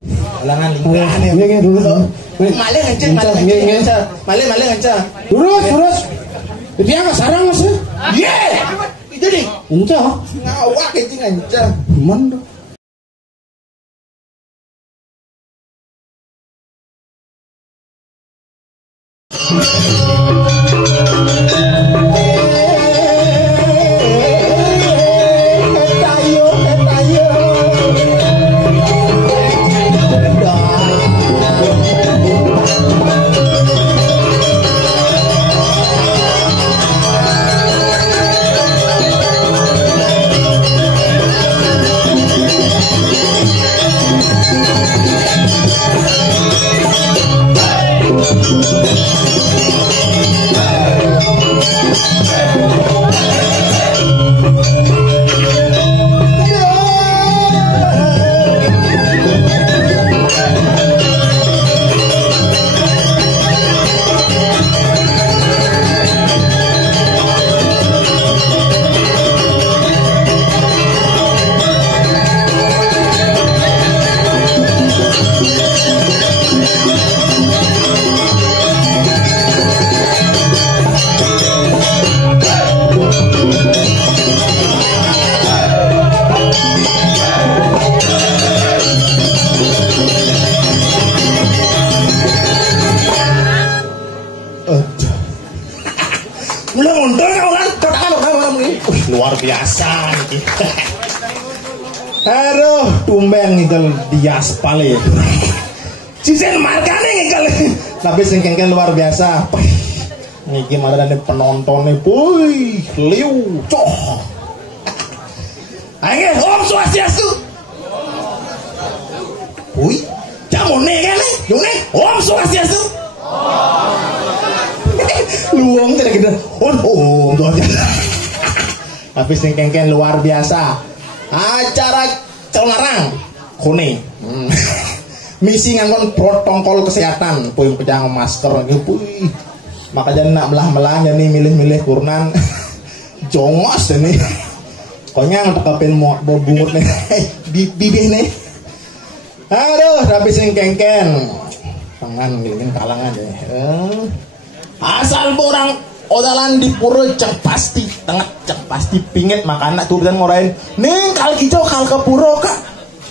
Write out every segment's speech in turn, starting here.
Ulangan lingkaran ya. Nggih dulu. Malih ngenceng, malih ngenceng. Terus. Dia enggak sarang Mas. Ye. Itu nih. Encah. Ngawak kencing ngenceng. Gimana? Luar biasa nih. Aduh, tumben ngigel di aspal ya. Cisen markane ngigel. Tapi sing kengken luar biasa. Niki marane penontonnya, boy, liu, coh. Ayo, Om Swastiastu. Boy, jamone kene, yune, Om Swastiastu. Luang tidak gitu. Om tuh aja. Tapi sing kengken luar biasa. Acara Celngarang kuning. Misi nganggon protokol kesehatan, puing pejang masker gitu. Makanya nak melah-melah nih milih-milih kurnan. Jongos ini. Konyang tekapin mau bungut nih. Bibih nih. Aduh, tapi sing kengken. Tangan gilingin kalangan deh. Asal borang odalan di pura cek pasti tengah cek pasti pingit makanya turutan ngorain ning kal hijau kal ke pura kak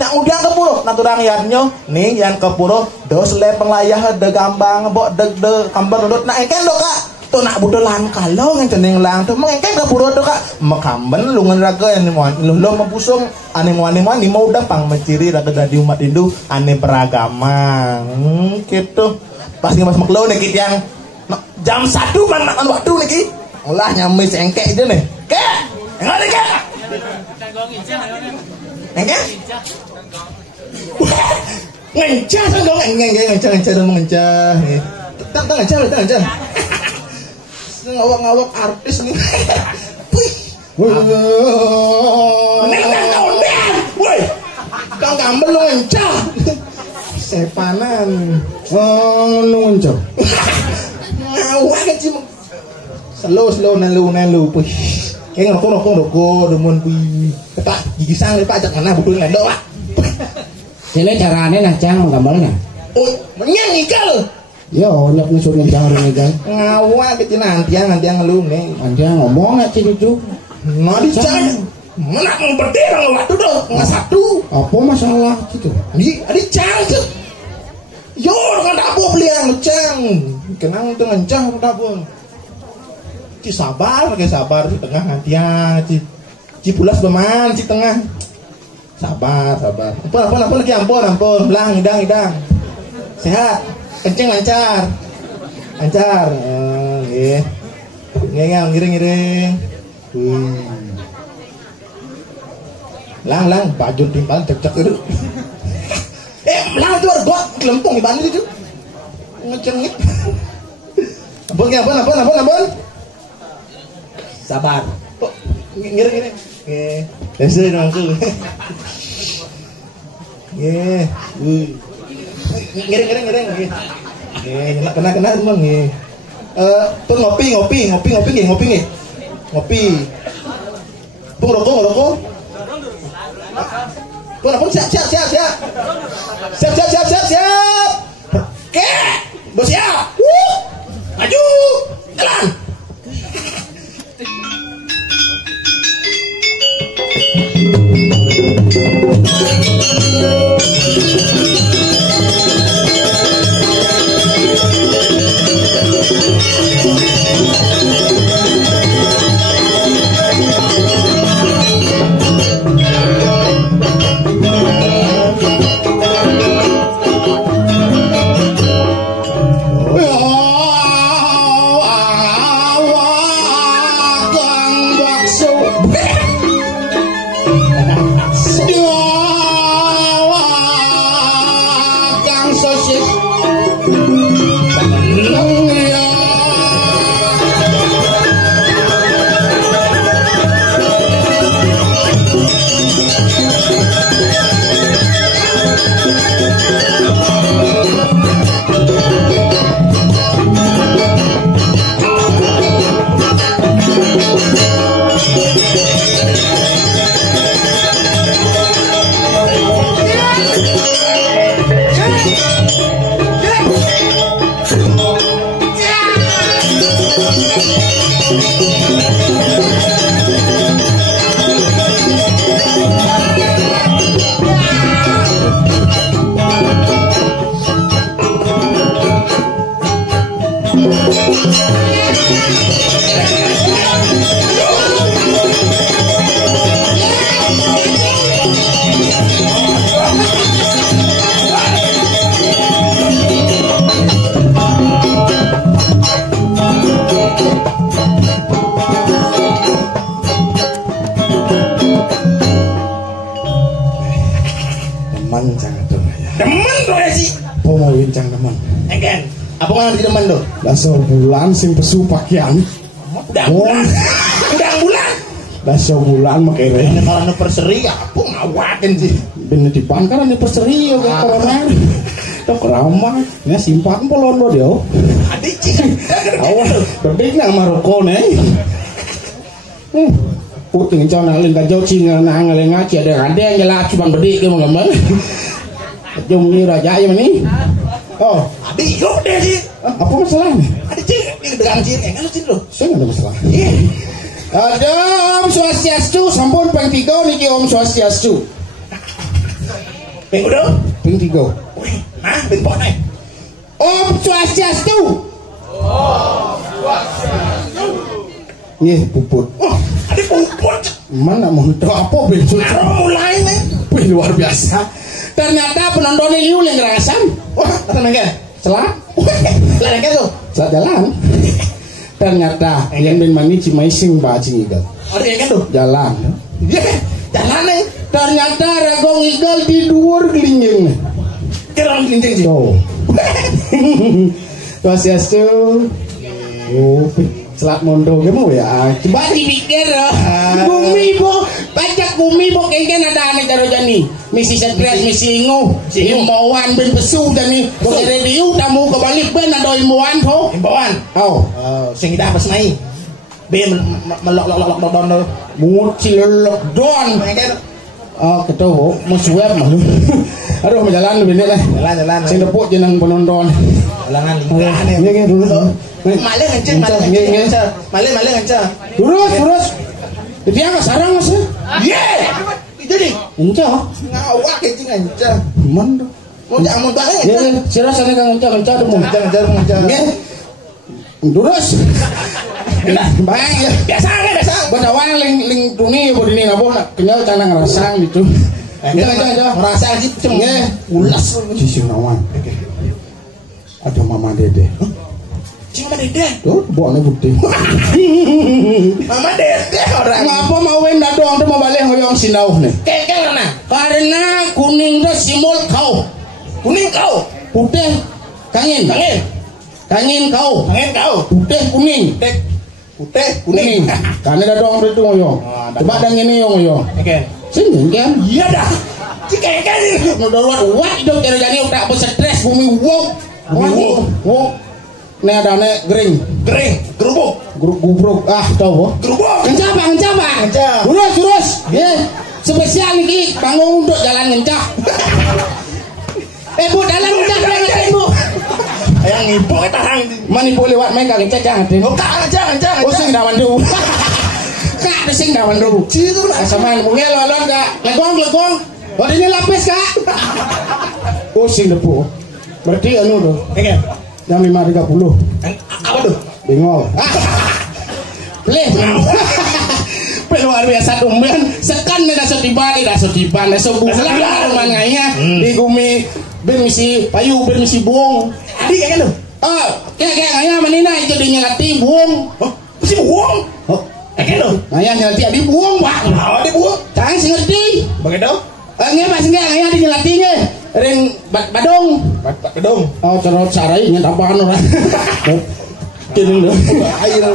nak udang ke pura nak turang yadnya ning yang ke pura dos le penglayah de gambang bok de kambar dot nak engken do kak tuh nak budal lan kalau yang ceneng lang tuh mengengken ke pura do kak makamben lungan raga yang lo mempusung ane mau udah pang menciri raga dari umat Hindu ane beragama gitu pasti mas maklo nih kit yang jam 1 makan waktu nih ulah nyamai sengkek aja nih kek enggak nih kek enggak ngencah dong ngencah dong ngencah tak ngencah ngawak artis nih woi kang gambel lu ngencah sepanan lu ngencah ngawak kan sih slow nalu puy kayak ngerokok demun puy ketak gigi sang lepak ajak ngana budul ngedok lah sini carane nah cang gambarnya oh menyang ikel yo nyok nyusur ngejar ngawak kecil nanti yang ngeluh nih nanti ngomong nggak sih cucu nah di cang mana mau berdiri waktu doh nggak satu apa masalah gitu di cang tuh yo kan dapur beli yang cang kenang tuh ngencah dapur ci sabar pakai sabar di tengah nanti ya ci pulas beman ci tengah sabar ampun lagi ampun lang hidang sehat kenceng lancar nggih ngiring lang baju timpal cek itu lang itu gua kelempung di bandit itu ngecengit ampun sabar kok ngiring biasa nangkul ngiring kena semua nih tuh ngopi pun rokok Pun siap. Siap. Oke. Bos siap. Maju. Jalan. Dasar bulan sing pesu pakaian. Udang bulan. Dasar bulan makere. Ini kalau perseri apa ngawakin sih. Bener di pangkalan perseri yo kayak corona. Tok ramah. Nya simpan polon lo dia. Adik cik. Awas, berdek nang Maroko ne. Puting cho nang ka jauh Cina nang ngale ngaci ada jelas cuma berdek ke menggambar. Jom ni raja ya ni. Oh, adik yuk deh sih. Apa masalahnya? Adik cik, ini dengan cik, kan lu cik lo. Saya nggak ada masalah. Iya. Ada Om Swastiastu, sampun peng 3 niki Om Swastiastu. Peng udah? Peng 3. Wih, nah, peng pot nih. Om Swastiastu. Om Swastiastu. Nih, puput. Oh, adik puput. Mana mau apa besok? Mulai nih. Wih, luar biasa. Ternyata penontonnya liu yang ngerasan. Wah, apa namanya? Selat. Selat tuh. Selat jalan. Ternyata yang ben mani cimaising bacing igal. Oh, iya kan tuh? Jalan. Iya, jalan nih. Ternyata ragong igal di dhuwur glinjing. Kerang glinjing sih. Tuh. Swastiastu. Oh, selat mondo kamu ya. Coba dipikir bumi bo, pajak bumi bo kengken ada aneh karo jani. Misi stres, misi ingu, himbauan ben pesu jani. Bo review tamu kebalik ben ada himbauan to. Himbauan. Oh, sing kita apa senai? Be melok don. Mungut cilelok don. Oh, ketua musuh mah. Aduh, jalan bener lah. Jalan. Sing depuk jeneng penonton. Jalangan lingkaran ya. Nggih, dulu. Malih ngenceng. Malih ngenceng. Terus. Jadi apa sarang Mas? Ye. Jadi Enca. ngawak kencing ngenceng. Man. Mau jangan muntah ya. Ya, sira sana kang enca demo. Ngenceng. Nggih. Terus. Nah, bang ya. Biasa. Badawan ling tuni bodini nabo kenyal cana ngerasang gitu. Enca. Merasa aja cengeng. Ulas sisi nawan. Ada Mama Dede. Cing Mama Dede. Tuh, bokne putih. Mama Dede orang. Ngapa mau wenda doang tuh mau balik hoyong sinau nih? Kayak mana? Karena kuning tuh simbol kau. Kuning kau. Putih kangin kau. Putih kuning. Putih kuning. Karena ada doang itu hoyong. Coba dang ini hoyong. Oke. Sini kan? Iya dah. Kayak ini. Udah wat itu jadi udah berstres bumi wong. Nih ada nek gering, gerubuk, gubruk, tahu? Gerubuk. Kencapa. Terus. spesial nih bangun untuk jalan ngencah. Bu jalan ngencah jangan Bu. Yang ibu kita hang. Mani boleh lewat main kagak jangan. Oh jangan. Oh sing dawan dulu. Kak sing dawan dulu. Citu lah. Samaan bunga lolon kak. Legong. Oh ini lapis kak. Oh sing depu. Berarti anu tuh. Oke. Yang 530. Apa tuh? Bengol. Boleh. Luar biasa tumben. Sekan nih dasar tiban. Dasar bulan manganya. Di gumi bermisi payu bermisi buong. Adi kayak gitu. Kayak ngaya manina itu dia nyelati buong. Si buong. Kayak gitu. Ngaya nyelati adi buong pak. Adi buong. Jangan sih ngerti. Begitu. Nggak pas nggak ngaya di nyelatinya. Ring badong. Badong. Oh cerot sarai nyet apaan orang. Kini loh.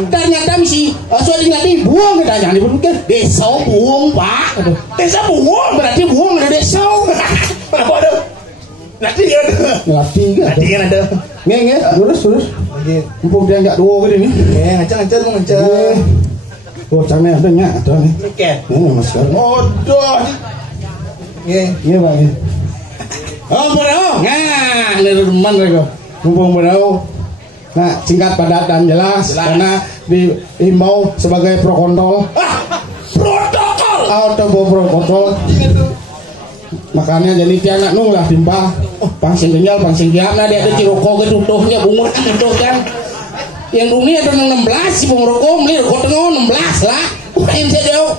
Ternyata misi soal nyelati buong kita jangan dipikir desa buong pak. Desa buong. Berarti buong ada desa. Kenapa ada? Nanti kan ada. Nge, lurus. Mumpung dia nggak dua gini nih. Ngancang. Oh, caranya ada nih. Oke. Mas sekarang. Odoh. Iya Pak. Oh, bro. Nah, ini teman mereka. Mumpung bro. Nah, singkat padat dan jelas. Karena dihimbau sebagai protokol. Protokol. Protokol. Makanya jadi tiang nak nung lah timpah. Pangsing kenyal, pangsing giap. Nah dia ada ciroko keduduhnya bungut itu kan. Yang dunia ada 16 si pengrokok beli rokok tengah 16 lah. Yang saya jauh.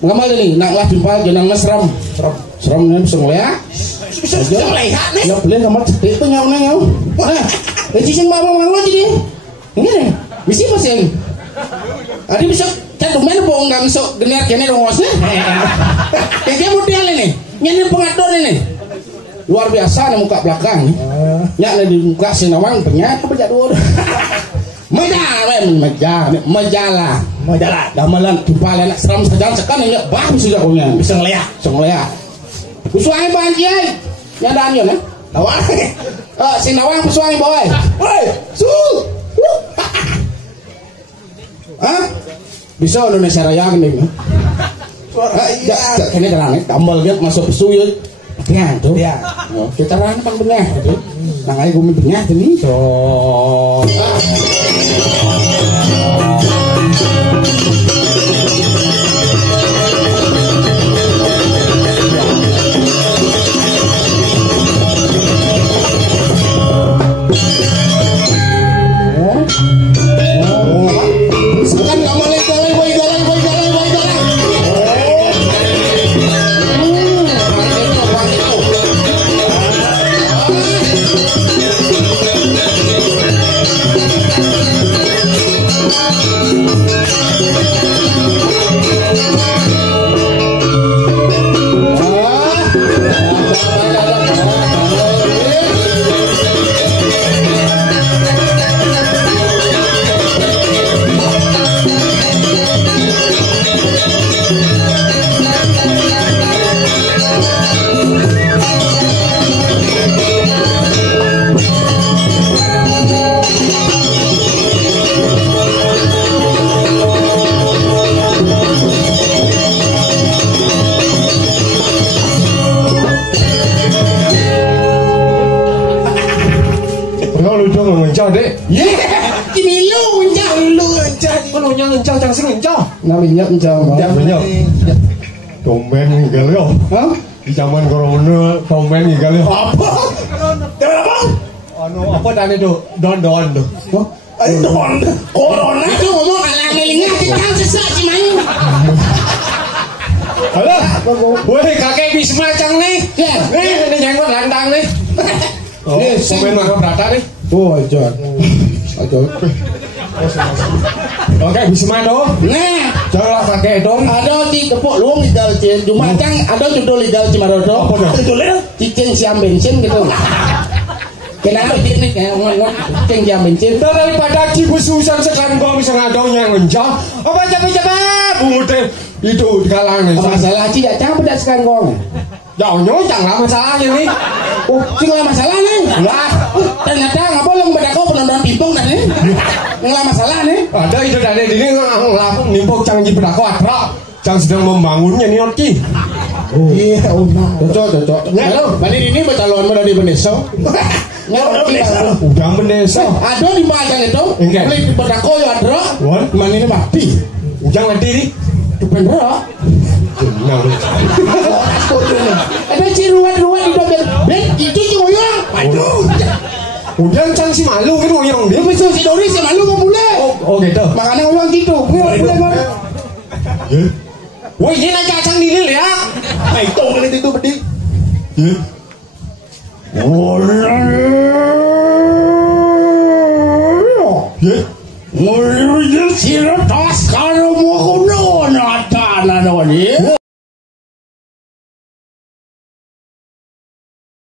Ngamal ini nak lah timpah jenang mesram. Seram ni bisa ngeliat. Bisa ngeliat nih. Ya boleh sama cetik tu nyau. Cicing bawa manglo jadi. Ini nih. Bisa pasang. Adi bisa cantum mana bohong nggak masuk geniat kene dong wasnya. Kayak model ini. Nyanyi pengatur ini luar biasa nih muka belakang nyak di muka sinawang penyak apa jadul majalah damalan kepala anak seram saja sekan ini bagus sudah punya bisa ngeliat kusuangi banjir nyadaan ya tawang sinawang kusuangi boy bisa Indonesia Raya gini kayaknya terang tambal dia masuk suyu ya tuh kita terang kan benar nang aja gue benar ini sekarang nggak boleh jalan ngencah dek. Ini lu ngencah. Kalau ngencah jangan sih ngencah. Namanya ngencah. Namanya. Domen ngigal yo. Hah? Di zaman corona domen ngigal yo. Apa? Anu apa tadi tuh? Don tuh. Don. Corona. Itu ngomong ala ngelingan kita sesak si main. Halo. Woi kakek Bisma cang nih. Ini jenggot landang nih. Nih, domen mana berata nih? Oh, ajar. Oke, Bisma tuh. Nah, janganlah kakek dong. ada di tepuk luang legal Jumacang, ada judul legal Cimarodo. Apa dah? Judulnya? Cicing siam bensin gitu. Kenapa ini kayak ngomong cicing siam bensin? Daripada cibususan sekarang gua bisa ngadongnya ngencah. Apa capek-capek bungut itu di kalangan. Masalah tidak capek tidak sekarang gong. Jauh jangan masalahnya nih. Oh, tinggal masalah nih. Lah, ternyata nggak boleh bedako penonton timpung dan nih. Nggak masalah nih. Ada itu dari ini nimpuk canggih bedako atrak. Cang sedang membangunnya nih Ki. Iya, Cocok. Halo, bani ini calon mana di Beneso? Udang Beneso. Ada di mana itu? Enggak. Beli di Bedako ya ada. Wan, Mana ini mati? udang mati nih. Bener. Jenang. Ada ciruan-ruan di dompet. Ben, itu cuyang. Aduh. Udang Cang si malu kan oyong dia. Lu bisa si Doris ya malu nggak boleh. Oh gitu. Makanya oyang gitu. Boleh. Woi, ini aja Cang Nilil ya. Nah itu kan itu bedi. Mulai sirot tas kalau mau kuno nata nani.